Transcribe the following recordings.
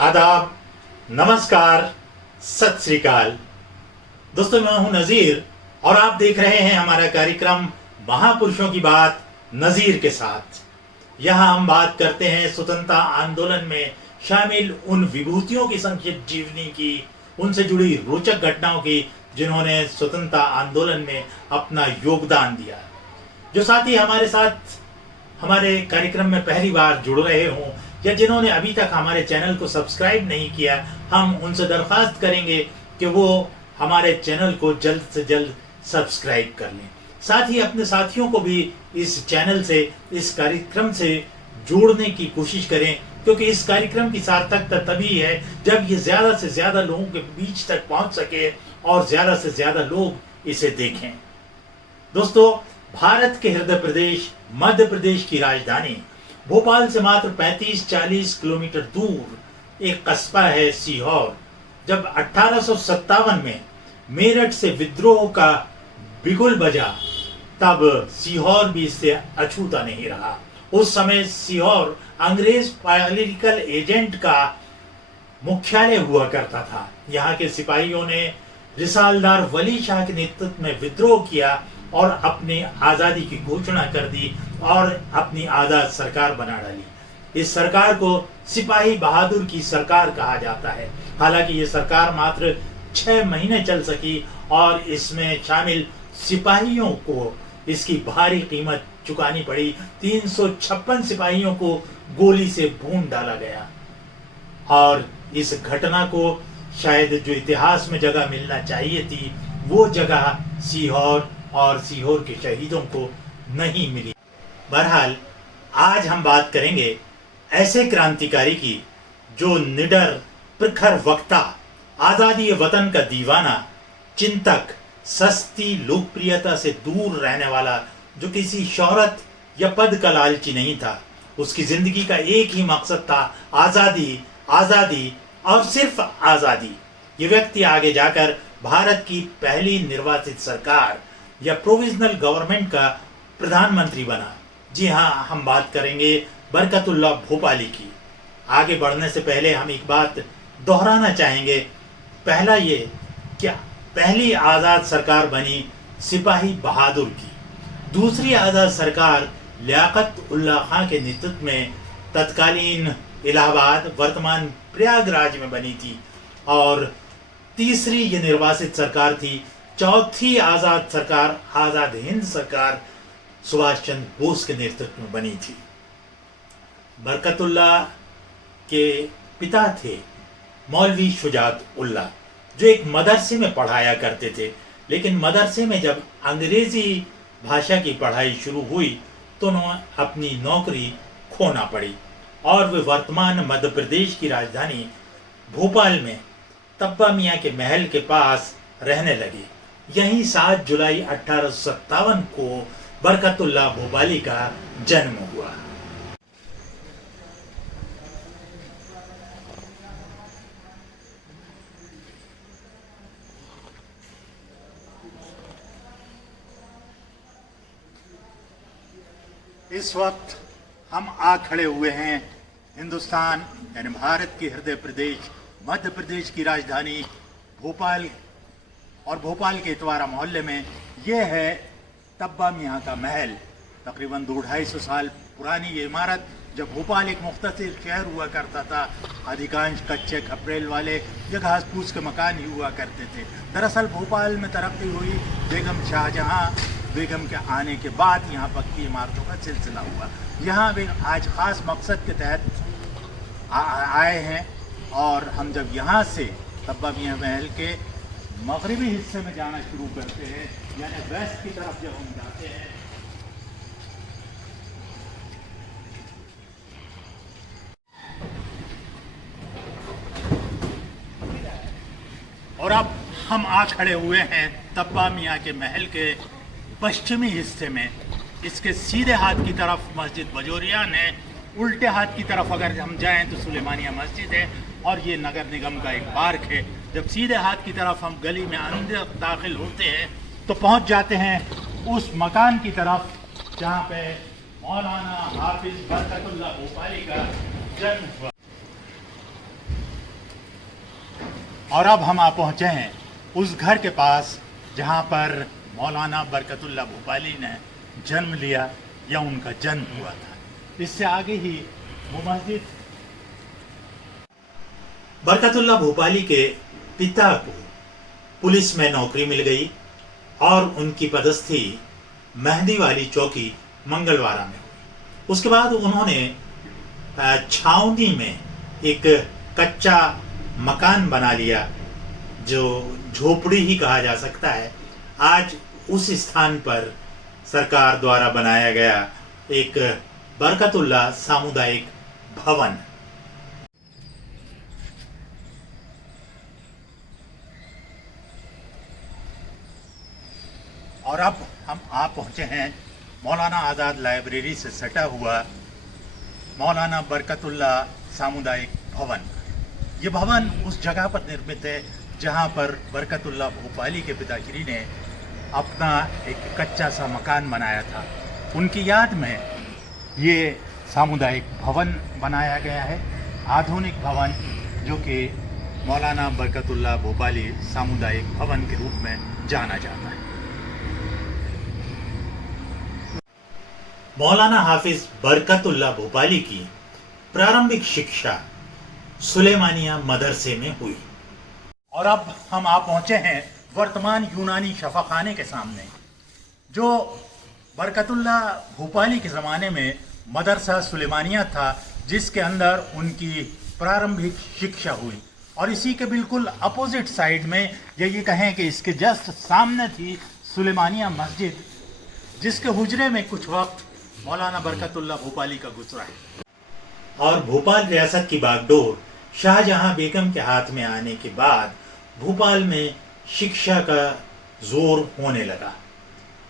आदाब, नमस्कार, सत श्री अकाल। दोस्तों, मैं हूं नजीर और आप देख रहे हैं हमारा कार्यक्रम महापुरुषों की बात नजीर के साथ। यहां हम बात करते हैं स्वतंत्रता आंदोलन में शामिल उन विभूतियों की संक्षिप्त जीवनी की, उनसे जुड़ी रोचक घटनाओं की जिन्होंने स्वतंत्रता आंदोलन में अपना योगदान दिया। जो साथी हमारे साथ हमारे कार्यक्रम में पहली बार जुड़ रहे हों या जिन्होंने अभी तक हमारे चैनल को सब्सक्राइब नहीं किया, हम उनसे दरख्वास्त करेंगे कि वो हमारे चैनल को जल्द से जल्द सब्सक्राइब कर लें। साथ ही अपने साथियों को भी इस चैनल से, इस कार्यक्रम से जोड़ने की कोशिश करें, क्योंकि इस कार्यक्रम की सार्थकता तभी है जब ये ज्यादा से ज्यादा लोगों के बीच तक पहुंच सके और ज्यादा से ज्यादा लोग इसे देखें। दोस्तों, भारत के हृदय प्रदेश मध्य प्रदेश की राजधानी भोपाल से मात्र 35-40 किलोमीटर दूर एक कस्बा है सीहोर। जब 1857 में मेरठ से विद्रोह का बिगुल बजा, तब सीहोर भी इससे अछूता नहीं रहा। उस समय सीहोर अंग्रेज पॉलिटिकल एजेंट का मुख्यालय हुआ करता था। यहाँ के सिपाहियों ने रिसालदार वली शाह के नेतृत्व में विद्रोह किया और अपनी आजादी की घोषणा कर दी और अपनी आजाद सरकार बना डाली। इस सरकार को सिपाही बहादुर की सरकार कहा जाता है। हालांकि ये सरकार मात्र 6 महीने चल सकी और इसमें शामिल सिपाहियों को इसकी भारी कीमत चुकानी पड़ी। 356 सिपाहियों को गोली से भून डाला गया और इस घटना को शायद जो इतिहास में जगह मिलना चाहिए थी, वो जगह सीहोर और सीहोर के शहीदों को नहीं मिली। बहरहाल, आज हम बात करेंगे ऐसे क्रांतिकारी की जो निडर, प्रखर वक्ता, आजादी वतन का दीवाना, चिंतक, सस्ती लोकप्रियता से दूर रहने वाला, जो किसी शोहरत या पद का लालची नहीं था। उसकी जिंदगी का एक ही मकसद था, आजादी, आजादी और सिर्फ आजादी। ये व्यक्ति आगे जाकर भारत की पहली निर्वाचित सरकार या प्रोविजनल गवर्नमेंट का प्रधानमंत्री बना। जी हाँ, हम बात करेंगे बरकतुल्लाह भोपाली की। आगे बढ़ने से पहले हम एक बात दोहराना चाहेंगे। पहला ये कि पहली आज़ाद सरकार बनी सिपाही बहादुर की। दूसरी आज़ाद सरकार लियाकत उल्लाह खां के नेतृत्व में तत्कालीन इलाहाबाद, वर्तमान प्रयागराज में बनी थी। और तीसरी ये निर्वासित सरकार थी। चौथी आज़ाद सरकार, आज़ाद हिंद सरकार, सुभाष चंद्र बोस के नेतृत्व में बनी थी। बरकतुल्लाह के पिता थे मौलवी शुजात उल्लाह, जो एक मदरसे में पढ़ाया करते थे। लेकिन मदरसे में जब अंग्रेजी भाषा की पढ़ाई शुरू हुई तो उन्हें अपनी नौकरी खोना पड़ी और वे वर्तमान मध्य प्रदेश की राजधानी भोपाल में तब्बा मियाँ के महल के पास रहने लगे। यहीं 7 जुलाई 1857 को बरकतुल्लाह भोपाली का जन्म हुआ। इस वक्त हम आ खड़े हुए हैं हिंदुस्तान यानी भारत के हृदय प्रदेश मध्य प्रदेश की राजधानी भोपाल और भोपाल के इतवारा मोहल्ले में। यह है तब्बा मियाँ का महल। तकरीबन 200-250 साल पुरानी ये इमारत। जब भोपाल एक मुख्तसर शहर हुआ करता था, अधिकांश कच्चे खपरेल वाले या घास फूस के मकान ही हुआ करते थे। दरअसल भोपाल में तरक्की हुई बेगम शाहजहां बेगम के आने के बाद यहाँ पक्की इमारतों का सिलसिला हुआ। यहाँ वे आज ख़ास मकसद के तहत आए हैं और हम जब यहाँ से तब्बा मियाँ महल के मगरबी हिस्से में जाना शुरू करते हैं, यानी वेस्ट की तरफ जब हम जाते हैं, और अब हम आ खड़े हुए हैं तब्बा मियाँ के महल के पश्चिमी हिस्से में। इसके सीधे हाथ की तरफ मस्जिद बजोरियान है, उल्टे हाथ की तरफ अगर हम जाएं तो सुलेमानिया मस्जिद है और ये नगर निगम का एक पार्क है। जब सीधे हाथ की तरफ हम गली में अंदर दाखिल होते हैं तो पहुंच जाते हैं उस मकान की तरफ जहां पे मौलाना हाफिज बरकतुल्लाह भोपाली का जन्म हुआ। और अब हम आ पहुँचे हैं उस घर के पास जहाँ पर मौलाना बरकतुल्लाह भोपाली ने जन्म लिया या उनका जन्म हुआ था। इससे आगे ही वो मस्जिद। बरकतुल्लाह भोपाली के पिता को पुलिस में नौकरी मिल गई और उनकी पदस्थी मेहंदी वाली चौकी मंगलवारा में हुई। उसके बाद उन्होंने छावनी में एक कच्चा मकान बना लिया, जो झोपड़ी ही कहा जा सकता है। आज उस स्थान पर सरकार द्वारा बनाया गया एक बरकतुल्लाह सामुदायिक भवन। और अब हम आ पहुंचे हैं मौलाना आज़ाद लाइब्रेरी से सटा हुआ मौलाना बरकतुल्लाह सामुदायिक भवन। ये भवन उस जगह पर निर्मित है जहाँ पर बरकतुल्लाह भोपाली के पिताश्री ने अपना एक कच्चा सा मकान बनाया था। उनकी याद में ये सामुदायिक भवन बनाया गया है, आधुनिक भवन, जो कि मौलाना बरकतुल्लाह भोपाली सामुदायिक भवन के रूप में जाना जाता है। मौलाना हाफिज बरकतुल्लाह भोपाली की प्रारंभिक शिक्षा सुलेमानिया मदरसे में हुई। और अब हम आ पहुंचे हैं वर्तमान यूनानी शफाखाने के सामने, जो बरकतुल्लाह भोपाली के ज़माने में मदरसा सुलेमानिया था, जिसके अंदर उनकी प्रारंभिक शिक्षा हुई। और इसी के बिल्कुल अपोजिट साइड में, या ये कहें कि इसके जस्ट सामने थी सुलेमानिया मस्जिद, जिसके हुजरे में कुछ वक्त मौलाना बरकतुल्लाह भोपाली का गुजरा है। और भोपाल रियासत की बागडोर शाहजहां बेगम के हाथ में आने के बाद भोपाल में शिक्षा का जोर होने लगा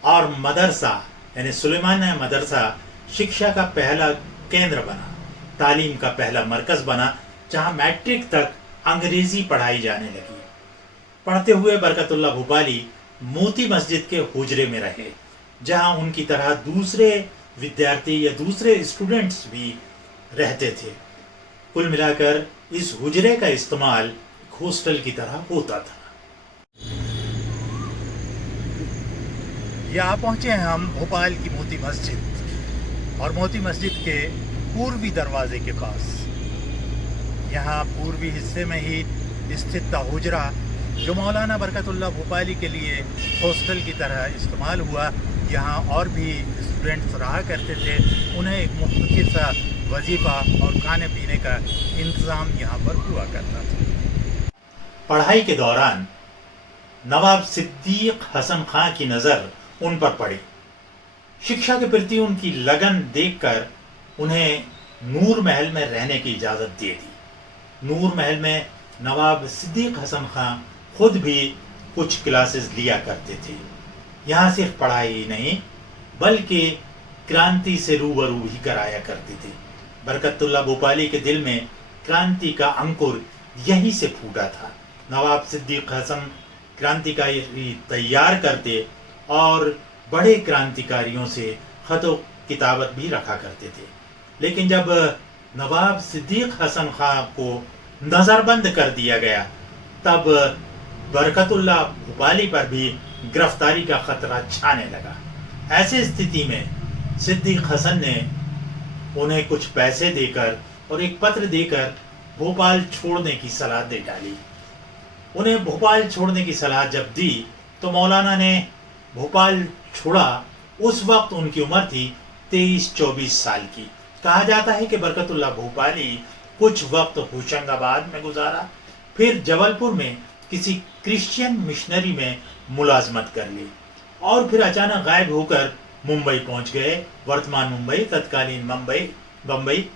और मदरसा यानी सुलेमानिया मदरसा शिक्षा का पहला केंद्र बना, तालीम का पहला मरकज बना, जहां मैट्रिक तक अंग्रेजी पढ़ाई जाने लगी। पढ़ते हुए बरकतुल्लाह भोपाली मोती मस्जिद के हुजरे में रहे, जहां उनकी तरह दूसरे विद्यार्थी या दूसरे स्टूडेंट्स भी रहते थे। कुल मिलाकर इस हुजरे का इस्तेमाल हॉस्टल की तरह होता था। यहाँ पहुंचे हैं हम भोपाल की मोती मस्जिद, और मोती मस्जिद के पूर्वी दरवाजे के पास। यहाँ पूर्वी हिस्से में ही स्थित था हुजरा, जो मौलाना बरकतुल्लाह भोपाली के लिए हॉस्टल की तरह इस्तेमाल हुआ। यहाँ और भी स्टूडेंट्स रहा करते थे, उन्हें एक मुख्तसर सा वजीफ़ा और खाने पीने का इंतज़ाम यहाँ पर हुआ करता था। पढ़ाई के दौरान नवाब सिद्दीक हसन खां की नज़र उन पर पड़ी। शिक्षा के प्रति उनकी लगन देखकर उन्हें नूर महल में रहने की इजाज़त दे दी। नूर महल में नवाब सिद्दीक हसन खां खुद भी कुछ क्लासेस लिया करते थे। यहाँ सिर्फ पढ़ाई ही नहीं, बल्कि क्रांति से रूबरू भी कराया करते थे। बरकतुल्लाह भोपाली के दिल में क्रांति का अंकुर यहीं से फूटा था। नवाब सिद्दीक हसन क्रांतिकारी तैयार करते और बड़े क्रांतिकारियों से खतो किताबत भी रखा करते थे। लेकिन जब नवाब सिद्दीक हसन खां को नज़रबंद कर दिया गया, तब बरकतुल्लाह भोपाली पर भी गिरफ्तारी का खतरा छाने लगा। ऐसे स्थिति में सिद्दीक हसन ने उन्हें कुछ पैसे देकर और एक पत्र देकर भोपाल छोड़ने की सलाह दे डाली। उन्हें भोपाल छोड़ने की सलाह जब दी तो मौलाना ने भोपाल छोड़ा। उस वक्त उनकी उम्र थी 23-24 साल की। कहा जाता है कि बरकतुल्लाह भोपाली कुछ वक्त होशंगाबाद में गुजारा, फिर जबलपुर में किसी क्रिश्चियन मिशनरी में मुलाजमत कर ली और फिर अचानक गायब होकर मुंबई पहुंच गए। वर्तमान मुंबई, तत्कालीन बम्बई।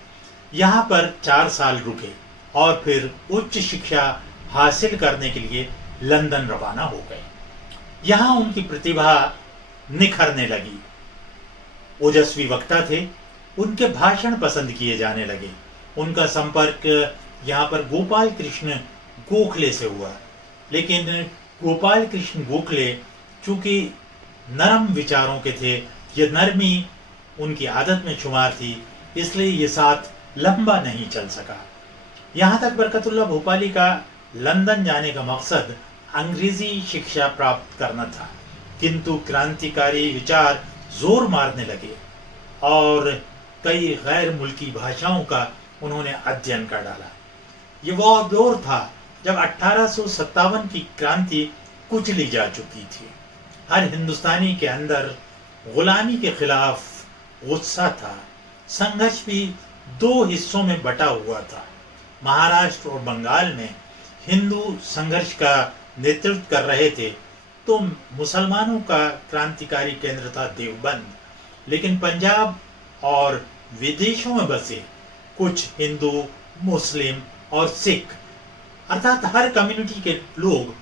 यहाँ पर 4 साल रुके और फिर उच्च शिक्षा हासिल करने के लिए लंदन रवाना हो गए। यहाँ उनकी प्रतिभा निखरने लगी। ओजस्वी वक्ता थे, उनके भाषण पसंद किए जाने लगे। उनका संपर्क यहाँ पर गोपाल कृष्ण गोखले से हुआ, लेकिन गोपाल कृष्ण गोखले चूंकि नरम विचारों के थे, ये नरमी उनकी आदत में शुमार थी, इसलिए ये साथ लंबा नहीं चल सका। यहाँ तक बरकतुल्लाह भोपाली का लंदन जाने का मकसद अंग्रेजी शिक्षा प्राप्त करना था, किंतु क्रांतिकारी विचार जोर मारने लगे और कई गैर मुल्की भाषाओं का उन्होंने अध्ययन कर डाला। ये वो दौर था जब 1857 की क्रांति कुचली जा चुकी थी। हर हिंदुस्तानी के अंदर गुलामी के खिलाफ गुस्सा था। संघर्ष भी दो हिस्सों में बटा हुआ था। महाराष्ट्र और बंगाल में हिंदू संघर्ष का नेतृत्व कर रहे थे, तो मुसलमानों का क्रांतिकारी केंद्र था देवबंद। लेकिन पंजाब और विदेशों में बसे कुछ हिंदू, मुस्लिम और सिख अर्थात हर कम्युनिटी के लोग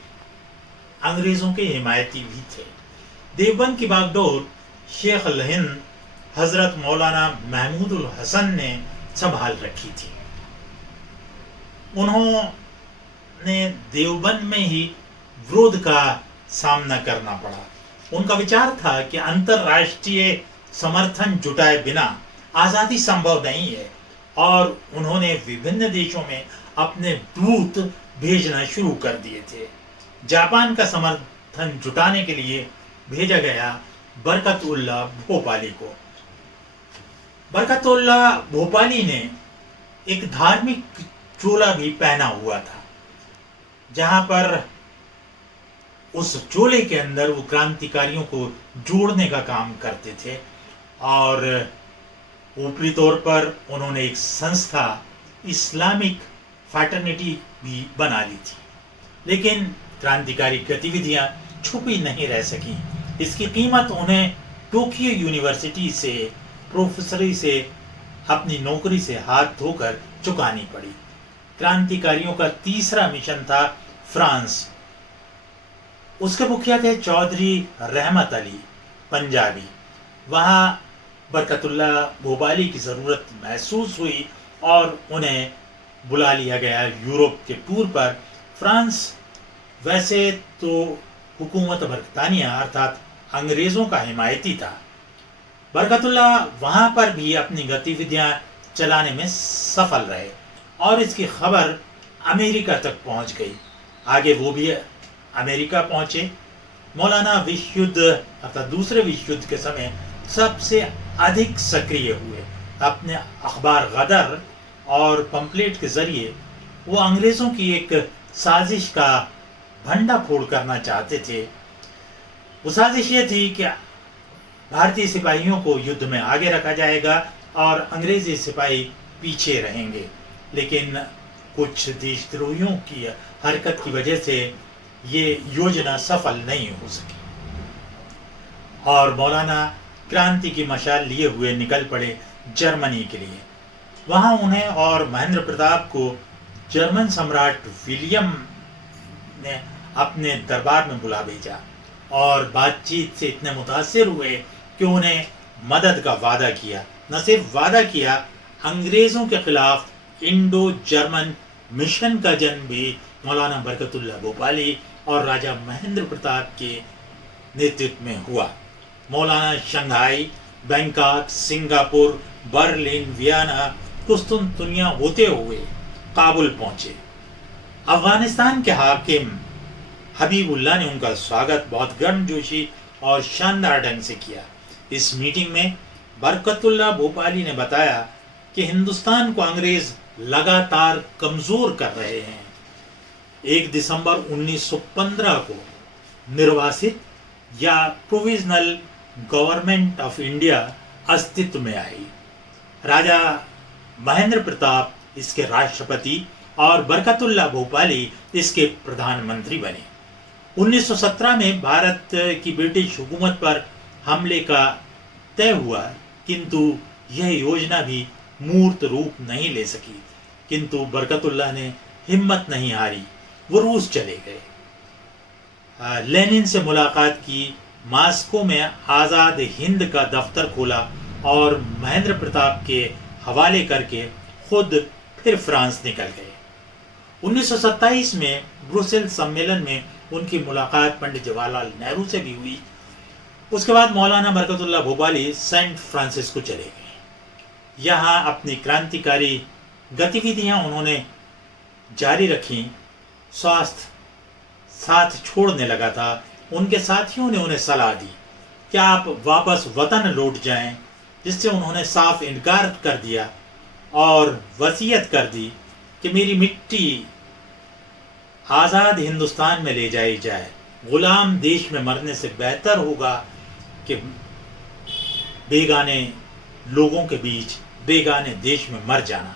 अंग्रेजों के हिमायती भी थे। देवबंद की बागडोर शेख अल हिंद हजरत मौलाना महमूदुल हसन ने संभाल रखी थी। उन्होंने देवबंद में ही विरोध का सामना करना पड़ा। उनका विचार था कि अंतरराष्ट्रीय समर्थन जुटाए बिना आजादी संभव नहीं है, और उन्होंने विभिन्न देशों में अपने दूत भेजना शुरू कर दिए थे। जापान का समर्थन जुटाने के लिए भेजा गया बरकतुल्लाह भोपाली को। बरकतुल्लाह भोपाली ने एक धार्मिक चोला भी पहना हुआ था, जहां पर उस चोले के अंदर वो क्रांतिकारियों को जोड़ने का काम करते थे, और ऊपरी तौर पर उन्होंने एक संस्था इस्लामिक फैटर्निटी भी बना ली थी। लेकिन क्रांतिकारी गतिविधियां छुपी नहीं रह सकी। इसकी कीमत उन्हें टोक्यो यूनिवर्सिटी से प्रोफेसरी से अपनी नौकरी से हाथ धोकर चुकानी पड़ी। क्रांतिकारियों का तीसरा मिशन था फ्रांस। उसके मुखिया थे चौधरी रहमत अली पंजाबी। वहां बरकतुल्लाह भोपाली की जरूरत महसूस हुई और उन्हें बुला लिया गया यूरोप के टूर पर। फ्रांस वैसे तो हुकूमत बरतानिया अर्थात अंग्रेजों का हिमायती था। बरकतुल्लाह वहां पर भी अपनी गतिविधियां चलाने में सफल रहे और इसकी खबर अमेरिका तक पहुंच गई। आगे वो भी अमेरिका पहुंचे। मौलाना विश्व युद्ध अर्थात दूसरे विश्व युद्ध के समय सबसे अधिक सक्रिय हुए। अपने अखबार गदर और पंपलेट के जरिए वो अंग्रेजों की एक साजिश का भंडाफोड़ करना चाहते थे। वो साजिश ये थी कि भारतीय सिपाहियों को युद्ध में आगे रखा जाएगा और अंग्रेजी सिपाही पीछे रहेंगे। लेकिन कुछ देशद्रोहियों की हरकत की वजह से ये योजना सफल नहीं हो सकी और मौलाना क्रांति की मशाल लिए हुए निकल पड़े जर्मनी के लिए। वहां उन्हें और महेंद्र प्रताप को जर्मन सम्राट विलियम ने अपने दरबार में बुला भेजा और बातचीत से इतने मुतासिर हुए कि उन्हें मदद का वादा किया। न सिर्फ वादा किया, अंग्रेजों के खिलाफ इंडो जर्मन मिशन का जन्म भी मौलाना बरकतुल्लाह भोपाली और राजा महेंद्र प्रताप के नेतृत्व में हुआ। मौलाना Shanghai, Bangkok, Singapore, Berlin, Vienna, कुस्तुनतुनिया होते हुए काबुल पहुंचे। अफगानिस्तान के हाकिम हबीबुल्लाह ने उनका स्वागत बहुत गर्मजोशी और शानदार ढंग से किया। इस मीटिंग में बरकतुल्लाह भोपाली ने बताया कि हिंदुस्तान को अंग्रेज लगातार कमजोर कर रहे हैं। 1 दिसंबर 1915 को निर्वासित या प्रोविजनल गवर्नमेंट ऑफ इंडिया अस्तित्व में आई। राजा महेंद्र प्रताप इसके राष्ट्रपति और बरकतुल्लाह भोपाली इसके प्रधानमंत्री बने। 1917 में भारत की ब्रिटिश हुकूमत पर हमले का तय हुआ, किंतु यह योजना भी मूर्त रूप नहीं ले सकी। किंतु बरकतुल्लाह ने हिम्मत नहीं हारी, वो रूस चले गए। लेनिन से मुलाकात की, मास्को में आज़ाद हिंद का दफ्तर खोला और महेंद्र प्रताप के हवाले करके खुद फिर फ्रांस निकल गए। 1927 में ब्रुसेल्स सम्मेलन में उनकी मुलाकात पंडित जवाहरलाल नेहरू से भी हुई। उसके बाद मौलाना बरकतुल्लाह भोपाली सेंट फ्रांसिस्को चले गए। यहाँ अपनी क्रांतिकारी गतिविधियां उन्होंने जारी रखी। स्वास्थ्य साथ छोड़ने लगा था, उनके साथियों ने उन्हें सलाह दी कि आप वापस वतन लौट जाएं, जिससे उन्होंने साफ इनकार कर दिया और वसीयत कर दी कि मेरी मिट्टी आज़ाद हिंदुस्तान में ले जाई जाए। गुलाम देश में मरने से बेहतर होगा कि बेगाने लोगों के बीच बेगाने देश में मर जाना।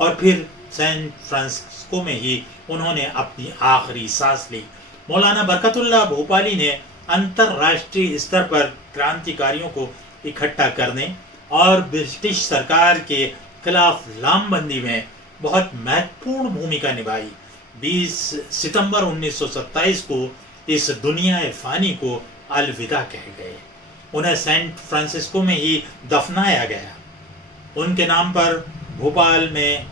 और फिर सैन फ्रांसिस्को में ही उन्होंने अपनी आखिरी सांस ली। मौलाना बरकतुल्लाह भोपाली ने अंतर्राष्ट्रीय स्तर पर क्रांतिकारियों को इकट्ठा करने और ब्रिटिश सरकार के खिलाफ लामबंदी में बहुत महत्वपूर्ण भूमिका निभाई। 20 सितंबर 1927 को इस दुनिया फ़ानी को अलविदा कह गए। उन्हें सैन फ्रांसिस्को में ही दफनाया गया। उनके नाम पर भोपाल में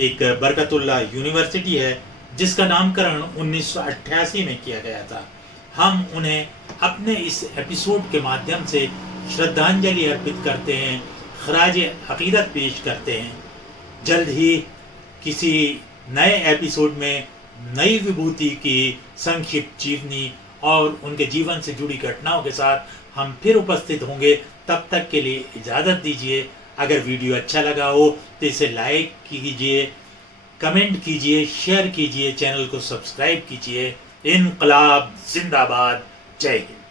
एक बरकतुल्लाह यूनिवर्सिटी है, जिसका नामकरण 1988 में किया गया था। हम उन्हें अपने इस एपिसोड के माध्यम से श्रद्धांजलि अर्पित करते हैं, खराज अकीदत पेश करते हैं। जल्द ही किसी नए एपिसोड में नई विभूति की संक्षिप्त जीवनी और उनके जीवन से जुड़ी घटनाओं के साथ हम फिर उपस्थित होंगे। तब तक के लिए इजाज़त दीजिए। अगर वीडियो अच्छा लगा हो तो इसे लाइक कीजिए, कमेंट कीजिए, शेयर कीजिए, चैनल को सब्सक्राइब कीजिए। इनकलाब जिंदाबाद। जय हिंद।